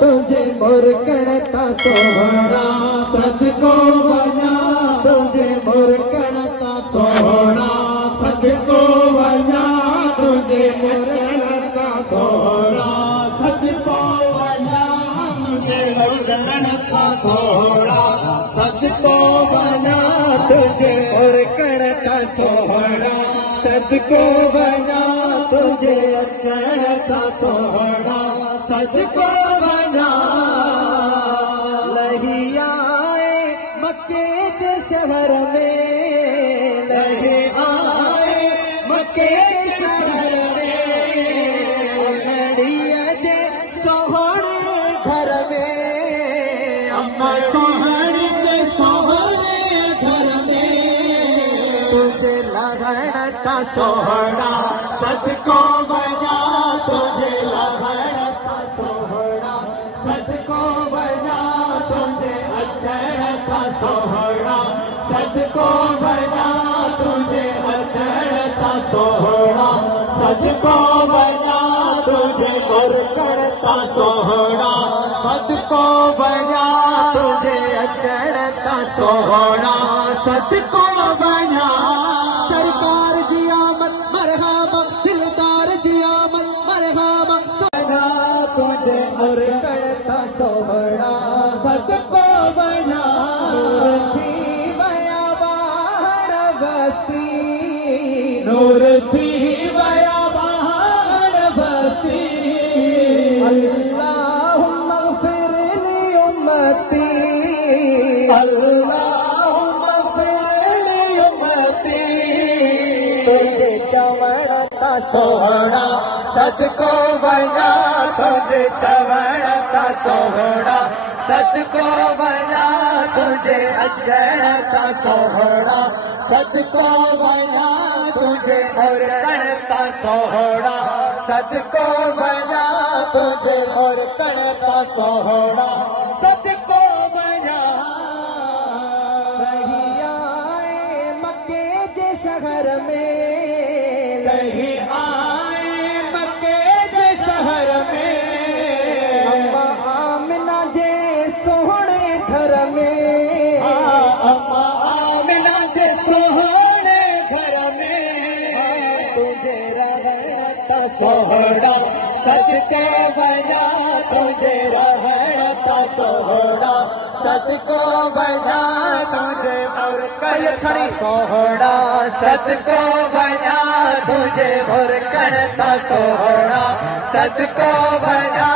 तुझे मुरकड़ता सोहना सदको वञा तुझे मुरकड़ता सोहना सदको वञा तुझे मुरकड़ता सोहना सदको वञा तुझे मुरकड़ता सोहना सदको वञा तुझे मुरकड़ता सोहना सदको वञा तुझे अचण का सोहना सदको वञा लही आए मक्के जे शहर में लही आए मक्के शहर में घड़िया जे सोहणे घर में अम्मा सोहणे घर में तुझे लगन का सोहना सदको वञा तुझे लगन का सोहना सदको वञा तुझे अचण का सोहना सदको वञा तुझे अचण का सोहना सदको वञा तुझे मुरकड़ का सोहना सदको वञा तुझे अचण का सोहना सदको वञा सरकार जी आमद मरहबा दिलदार जी आमद मरहबा सोहना तुझे मुरकड़ता सोहना सदको वञा नूर थी वया बाहर बस्ती नूर थी वया बाहर बस्ती अल्लाहुम्मा ग़फिर ली उम्मती अल्लाहुम्मा ग़फिर ली उम्मती तुझे चवणता सोहना सदको वञा तुझे चवणता सोहना सदको वञा तुझे अचणता सोहना सदको वञा तुझे मुरकड़ता सोहना सदको वञा तुझे मुरकड़ता सोहना सदको वञा लही आए मक्के जे शहर में लही आए मक्के जे शहर में अम्मा आमिना जे सोहणे घर में अम्मा आमिना जे सोहणे घर में तुझे रहणता सोहना सदको वञा तुझे रहणता सोहना सदको वञा तुझे मुरकड़ता सोहना सदको वञा तुझे मुरकड़ता सोहना सदको वञा